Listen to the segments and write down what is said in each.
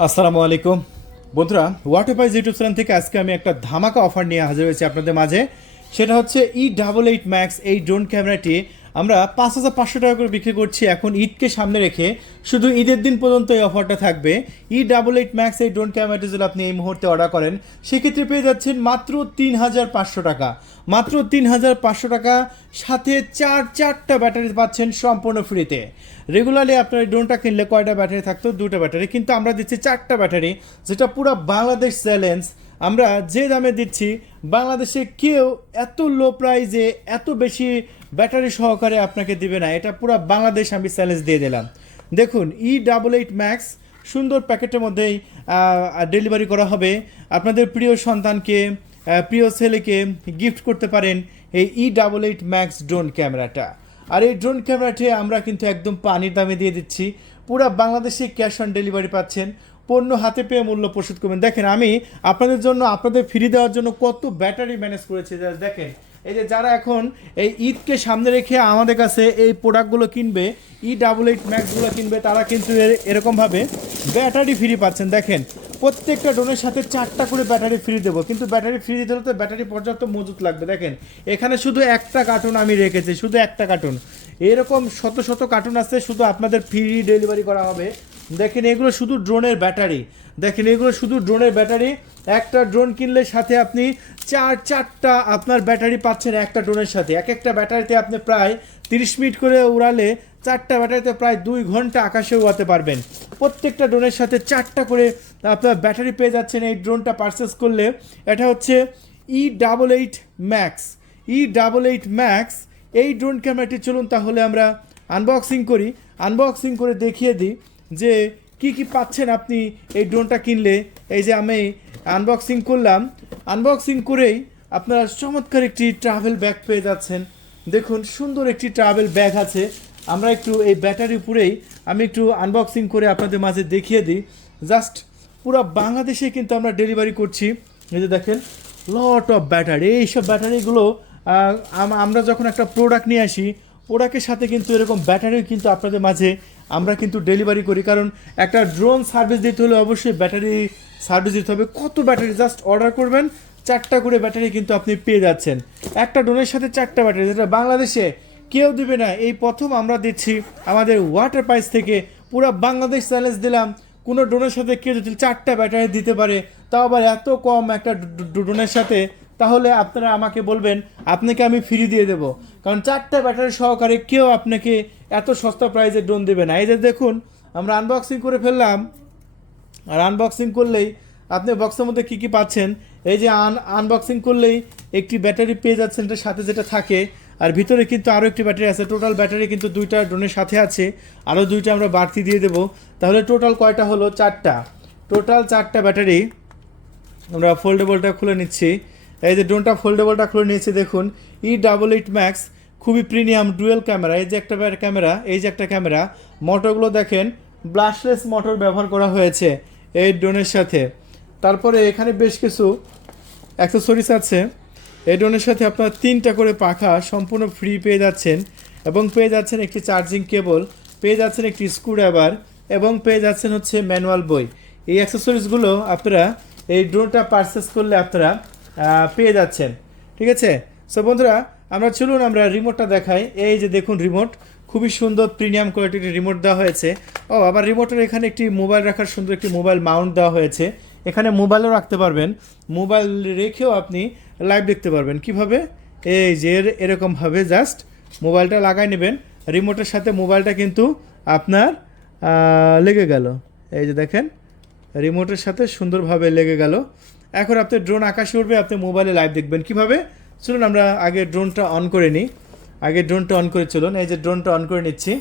আসসালামু আলাইকুম বন্ধুরা, ওয়াটারপাইজ ইউটিউব চ্যানেল থেকে আজকে আমি একটা ধামাকা অফার নিয়ে হাজির হয়েছি আপনাদের মাঝে। সেটা হচ্ছে E88 Max। এই ড্রোন ক্যামেরাটি আমরা 5,500 টাকা করে বিক্রি করছি এখন ঈদকে সামনে রেখে। শুধু ঈদের দিন পর্যন্ত এই অফারটা থাকবে। E88 Max এই ড্রোন ক্যামেরাটি যদি আপনি এই মুহূর্তে অর্ডার করেন সেক্ষেত্রে পেয়ে যাচ্ছেন মাত্র 3,500 টাকা। মাত্র 3,500 টাকা, সাথে চারটা ব্যাটারি পাচ্ছেন সম্পূর্ণ ফ্রিতে। রেগুলারলি আপনার এই ড্রোনটা কিনলে কয়টা ব্যাটারি থাকতো? দুটো ব্যাটারি, কিন্তু আমরা দিচ্ছি চারটা ব্যাটারি, যেটা পুরো বাংলাদেশ চ্যালেঞ্জ। আমরা যে দামে দিচ্ছি বাংলাদেশে কেউ এত লো প্রাইজে এত বেশি ব্যাটারি সহকারে আপনাকে দিবে না। এটা পুরো বাংলাদেশ আমি চ্যালেঞ্জ দিয়ে দিলাম। দেখুন, E88 Max সুন্দর প্যাকেটের মধ্যেই ডেলিভারি করা হবে। আপনাদের প্রিয় সন্তানকে, প্রিয় ছেলেকে গিফট করতে পারেন এই E88 Max ড্রোন ক্যামেরাটা। আর এই ড্রোন ক্যামেরাটি আমরা কিন্তু একদম পানির দামে দিয়ে দিচ্ছি। পুরো বাংলাদেশে ক্যাশ অন ডেলিভারি পাচ্ছেন। পণ্য হাতে পেয়ে মূল্য পরিশোধ করবেন। দেখেন, আমি আপনাদের জন্য, আপনাদের ফ্রি দেওয়ার জন্য কত ব্যাটারি ম্যানেজ করেছি। দেখেন, এই যে যারা এখন এই ঈদকে সামনে রেখে আমাদের কাছে এই প্রোডাক্টগুলো কিনবে, E88 Maxগুলো কিনবে, তারা কিন্তু এরকমভাবে ব্যাটারি ফ্রি পাচ্ছেন। দেখেন, প্রত্যেকটা ড্রোনের সাথে 4টা করে ব্যাটারি ফ্রি দেবো, কিন্তু ব্যাটারি ফ্রি দিতে হলে তো ব্যাটারি পর্যাপ্ত মজুত লাগবে। দেখেন, এখানে শুধু একটা কার্টুন আমি রেখেছি, শুধু একটা কার্টুন। এরকম শত শত কার্টুন আছে, শুধু আপনাদের ফ্রি ডেলিভারি করা হবে। দেখেন, এগুলো শুধু ড্রোনের ব্যাটারি। একটা ড্রোন কিনলে সাথে আপনি চারটা আপনার ব্যাটারি পাচ্ছেন একটা ড্রোনের সাথে। এক একটা ব্যাটারিতে আপনি প্রায় 30 মিনিট করে উড়ালে 4টা ব্যাটারিতে প্রায় 2 ঘন্টা আকাশে উড়াতে পারবেন। প্রত্যেকটা ড্রোনের সাথে 4টা করে আপনার ব্যাটারি পেয়ে যাচ্ছেন এই ড্রোনটা পারচেস করলে। এটা হচ্ছে E88 Max। এই ড্রোন ক্যামেরাটি চলুন তাহলে আমরা আনবক্সিং করে দেখিয়ে দিই যে কি কি পাচ্ছেন আপনি এই ড্রোনটা কিনলে। এই যে আমি আনবক্সিং করলাম, আনবক্সিং করেই আপনারা চমৎকার একটি ট্রাভেল ব্যাগ পেয়ে যাচ্ছেন। দেখুন, সুন্দর একটি ট্রাভেল ব্যাগ আছে। আমরা একটু এই ব্যাটারি উপরেই আমি একটু আনবক্সিং করে আপনাদের মাঝে দেখিয়ে দিই। জাস্ট পুরো বাংলাদেশে কিন্তু আমরা ডেলিভারি করছি। এই যে দেখেন, লট অফ ব্যাটারি। এইসব ব্যাটারিগুলো আমরা যখন একটা প্রোডাক্ট নিয়ে আসি, প্রোডাক্টের সাথে কিন্তু এরকম ব্যাটারিও কিন্তু আপনাদের মাঝে আমরা কিন্তু ডেলিভারি করি। কারণ একটা ড্রোন সার্ভিস দিতে হলে অবশ্যই ব্যাটারি সার্ভিস দিতে হবে। কত ব্যাটারি? জাস্ট অর্ডার করবেন, 4টা করে ব্যাটারি কিন্তু আপনি পেয়ে যাচ্ছেন। একটা ড্রোনের সাথে 4টা ব্যাটারি, যেটা বাংলাদেশে কেউ দিবে না। এই প্রথম আমরা দিচ্ছি আমাদের ওয়াটার প্রাইস থেকে। পুরো বাংলাদেশ চ্যালেঞ্জ দিলাম, কোনো ড্রোনের সাথে কেউ যদি 4টা ব্যাটারি দিতে পারে, তাও আবার এত কম একটা ড্রোনের সাথে, তাহলে আপনারা আমাকে বলবেন আপনাকে আমি ফ্রি দিয়ে দেবো। কারণ 4টা ব্যাটারি সহকারে কেউ আপনাকে এত সস্তা প্রাইসে ড্রোন দেবে না। এই যে দেখুন, আমরা আনবক্সিং করে ফেললাম। আর আনবক্সিং করলেই আপনি বক্সের মধ্যে কী কী পাচ্ছেন, এই যে আনবক্সিং করলেই একটি ব্যাটারি পেয়ে যাচ্ছেন এটার সাথে যেটা থাকে। আর ভিতরে কিন্তু আরও একটি ব্যাটারি আছে। টোটাল ব্যাটারি কিন্তু 2টা ড্রোনের সাথে আছে, আরও 2টা আমরা বাড়তি দিয়ে দেবো। তাহলে টোটাল কয়টা হলো? 4টা। টোটাল 4টা ব্যাটারি। আমরা ফোল্ডেবলটা খুলে নিচ্ছি। এই যে ড্রোনটা ফোল্ডেবলটা খুলে নিয়েছি। দেখুন, E88 Max খুবই প্রিমিয়াম ডুয়েল ক্যামেরা। এই যে একটা ক্যামেরা, এই যে একটা ক্যামেরা। মোটরগুলো দেখেন, ব্লাস্টলেস মোটর ব্যবহার করা হয়েছে এই ড্রোনের সাথে। তারপরে এখানে বেশ কিছু অ্যাক্সেসরিজ আছে। এই ড্রোনের সাথে আপনার 3টা করে পাখা সম্পূর্ণ ফ্রি পেয়ে যাচ্ছেন, এবং পেয়ে যাচ্ছেন একটি চার্জিং কেবল, পেয়ে যাচ্ছেন একটি স্ক্রুড্রাইভার, এবং পেয়ে যাচ্ছেন হচ্ছে ম্যানুয়াল বই। এই অ্যাক্সেসরিজগুলো আপনারা এই ড্রোনটা পারচেস করলে আপনারা পেয়ে যাচ্ছেন। ঠিক আছে? সো বন্ধুরা, চলুন আমরা রিমোটটা দেখাই। এই যে দেখুন, রিমোট খুবই সুন্দর প্রিমিয়াম কোয়ালিটির রিমোট দেওয়া হয়েছে। আবার রিমোটের এখানে একটি মোবাইল রাখার সুন্দর একটি মোবাইল মাউন্ট দেওয়া হয়েছে। এখানে মোবাইলও রাখতে পারবেন, মোবাইল রেখেও আপনি লাইভ দেখতে পারবেন। কিভাবে? এই যে এরকমভাবে জাস্ট মোবাইলটা লাগাই নেবেন, রিমোটের সাথে মোবাইলটা কিন্তু আপনার লেগে গেল। এই যে দেখেন, রিমোটের সাথে সুন্দরভাবে লেগে গেল। এখন আপনি ড্রোন আকাশে উঠবে, আপনি মোবাইলে লাইভ দেখবেন। কিভাবে? চলুন আমরা আগে ড্রোনটা অন করে নিই। চলুন, এই যে ড্রোনটা অন করে নিচ্ছি।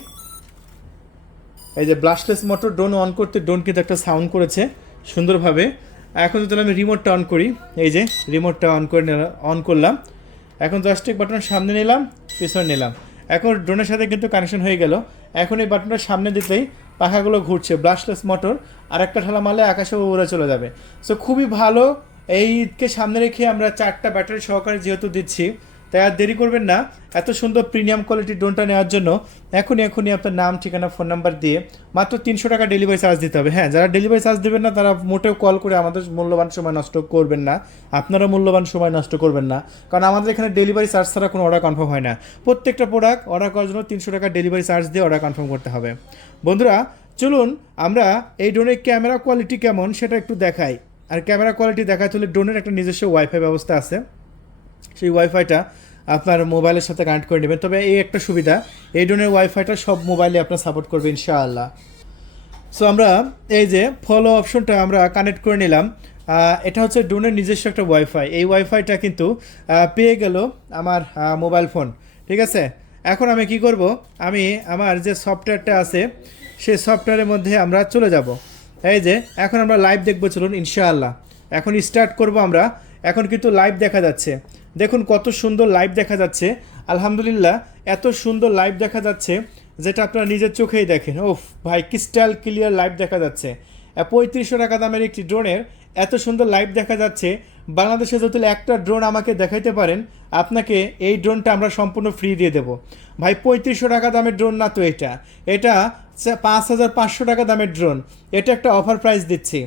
এই যে ব্লাস্টলেস মোটর, ড্রোন অন করতে ড্রোন কিন্তু একটা সাউন্ড করেছে সুন্দরভাবে। এখন যদি আমি রিমোটটা অন করি, এই যে রিমোটটা অন করলাম। এখন জয়স্টিক বাটনের সামনে নিলাম, পিছনে নিলাম। এখন ড্রোনের সাথে কিন্তু কানেকশন হয়ে গেল। এখন এই বাটনটা সামনে দিতেই পাখাগুলো ঘুরছে, ব্লাস্টলেস মোটর। আর একটা ঠেলা মারলে আকাশে উড়ে চলে যাবে। সো খুবই ভালো। এই ঈদকে সামনে রেখে আমরা 4টা ব্যাটারি সহকারে যেহেতু দিচ্ছি, তাই আর দেরি করবেন না, এত সুন্দর প্রিমিয়াম কোয়ালিটির ড্রোনটা নেওয়ার জন্য এখনই আপনার নাম, ঠিকানা, ফোন নাম্বার দিয়ে মাত্র 300 টাকা ডেলিভারি চার্জ দিতে হবে। হ্যাঁ, যারা ডেলিভারি চার্জ দেবেন না তারা মোটেও কল করে আমাদের মূল্যবান সময় নষ্ট করবেন না, আপনারা মূল্যবান সময় নষ্ট করবেন না, কারণ আমাদের এখানে ডেলিভারি চার্জ ছাড়া কোনো অর্ডার কনফার্ম হয় না। প্রত্যেকটা প্রোডাক্ট অর্ডার করার জন্য 300 টাকা ডেলিভারি চার্জ দিয়ে অর্ডার কনফার্ম করতে হবে। বন্ধুরা চলুন আমরা এই ড্রোনের ক্যামেরা কোয়ালিটি কেমন সেটা একটু দেখাই। আর ক্যামেরা কোয়ালিটি দেখাতে হলে ড্রোনের একটা নিজস্ব ওয়াইফাই ব্যবস্থা আছে, সেই ওয়াইফাইটা আপনার মোবাইলের সাথে কানেক্ট করে নেবেন। তবে এই একটা সুবিধা, এই ড্রোনের ওয়াইফাইটা সব মোবাইলে আপনার সাপোর্ট করবে ইনশাআল্লাহ। সো আমরা এই যে ফলো অপশনটা আমরা কানেক্ট করে নিলাম, এটা হচ্ছে ড্রোনের নিজস্ব একটা ওয়াইফাই। এই ওয়াইফাইটা কিন্তু পেয়ে গেল আমার মোবাইল ফোন, ঠিক আছে। এখন আমি কি করব, আমি আমার যে সফটওয়্যারটা আছে সেই সফটওয়্যারের মধ্যে আমরা চলে যাব। এই যে এখন আমরা লাইভ দেখবো, চলুন ইনশাআল্লাহ এখন স্টার্ট করব আমরা। এখন কিন্তু লাইভ দেখা যাচ্ছে, দেখুন কত সুন্দর লাইভ দেখা যাচ্ছে। আলহামদুলিল্লাহ, এত সুন্দর লাইভ দেখা যাচ্ছে যেটা আপনারা নিজের চোখেই দেখেন। ওফ ভাই, ক্রিস্টাল ক্লিয়ার লাইভ দেখা যাচ্ছে। 3500 টাকা দামের একটি ড্রোনের এত সুন্দর লাইভ দেখা যাচ্ছে। বাংলাদেশে যদি একটা ড্রোন আমাকে দেখাইতে পারেন, আপনাকে এই ড্রোনটা আমরা সম্পূর্ণ ফ্রি দিয়ে দেবো। ভাই 3500 টাকা দামের ড্রোন না তো, এটা 5500 টাকা দামের ড্রোন। এটা একটা অফার প্রাইস দিচ্ছি,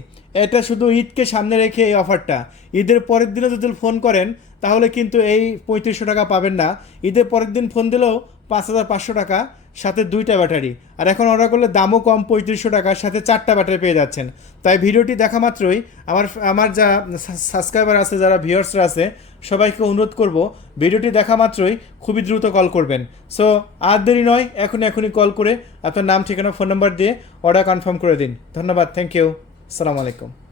এটা শুধু ঈদকে সামনে রেখে এই অফারটা। ঈদের পরের দিনে যদি ফোন করেন তাহলে কিন্তু এই 3500 টাকা পাবেন না। ঈদের পরের দিন ফোন দিলেও 5500 টাকা, সাথে 2টা ব্যাটারি। আর এখন অর্ডার করলে দামও কম, 3500 টাকার সাথে 4টা ব্যাটারি পেয়ে যাচ্ছেন। তাই ভিডিওটি দেখা মাত্রই আমার যা সাবস্ক্রাইবার আছে, যারা ভিউয়ার্সরা আছে, সবাইকে অনুরোধ করব ভিডিওটি দেখা মাত্রই খুবই দ্রুত কল করবেন। সো আর দেরি নয়, এখনই কল করে আপনার নাম, ঠিকানা, ফোন নাম্বার দিয়ে অর্ডার কনফার্ম করে দিন। ধন্যবাদ, থ্যাংক ইউ, আসসালামু আলাইকুম।